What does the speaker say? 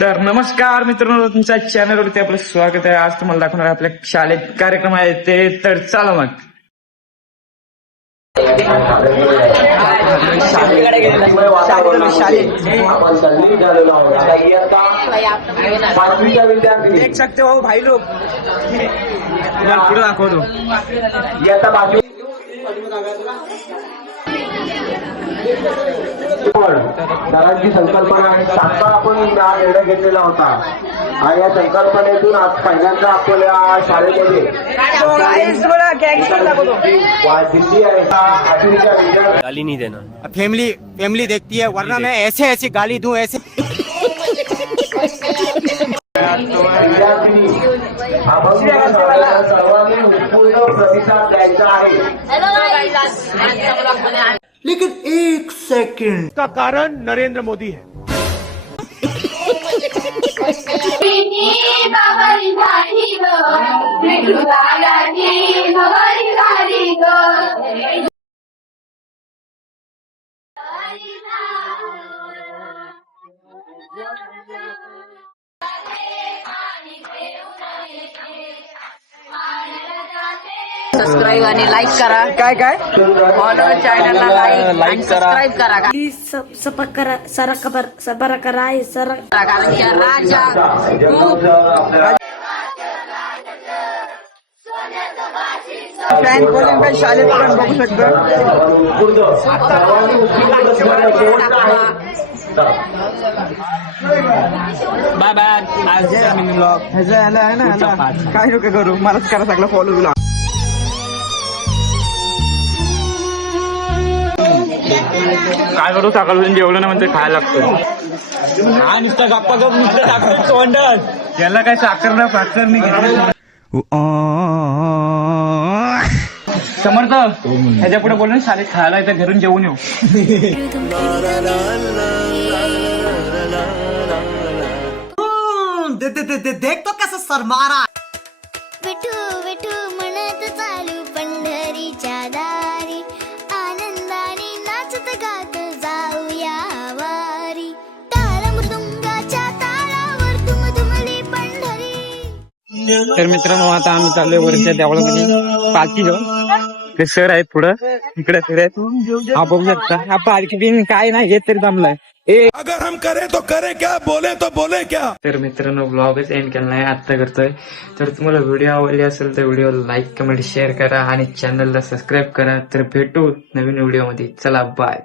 तर नमस्कार मित्रांनो, तुमच्या चॅनलवरती आपलं स्वागत आहे. आज तुम्हाला दाखवणार आपल्या शाळेत कार्यक्रम आहे ते. तर चला मग. देख सकते हो भाई लोग, पुढे दाखवतो. दरांची संकल्पना आहे. तात्काळ आपण हा निर्णय घेतलेला होता आणि या संकल्पनेतून आज पहिल्यांदा आपल्या शाळेमध्ये गाली नहीं देना. फैमिली देखती है, वरना मैं ऐसे ऐसी गाली दूं ऐसे. सर्वांनी उत्स्फूर्त प्रतिसाद द्यायचा आहे. लेकिन एक सेकंड का कारण नरेंद्र मोदी है. सबस्क्राईब आणि लाईक करा. काय काय फॉलो चॅनलला लाईक सबस्क्राईब करा. प्लीज सबर करा सर. कारण की राजा फॅन फॉलोइंग काय शाळेत पण बघू शकतो. Bye bye. आज ह्याचं आलं आहे ना, काय नको करू, मलाच करा सगळं फॉलो तुला. काय करू, सकाळपासून जेवलं ना म्हणजे खायला लागतं. हा नुसता गप्पा गप नुसतं साखर तोंडात. त्याला काय साखर ना साखर नाही घेतली. समर्थ ह्याच्या पुढे बोलून शाळेत खायला इथं घरून जेवून येऊ. देख तो कैसे सर मारा. विठू विठू म्हणत चालू पंढरीच्या दारी, आनंदाने नाचत गात जाऊया वारी. टाळ मृदुंगाच्या तालावर दुमदुमली पंढरी. तर मित्रांनो, आता आम्ही चाललोय वरच्या देवळामध्ये पालखी घेऊन. ते सर आहेत पुढं, इकडे फिरत. हा बघू शकता, हा पालखी बिन काय नाही घेत तरी जमलाय. अगर हम करें तो करें क्या, बोले तो बोले क्या. तर मित्रांनो, ब्लॉगच एंड केला नाही, आत्ता करतोय. तर तुम्हाला व्हिडिओ आवडली असेल तर व्हिडिओ लाईक कमेंट शेअर करा आणि चॅनलला सबस्क्राईब करा. तर भेटू नवीन व्हिडिओमध्ये. चला बाय.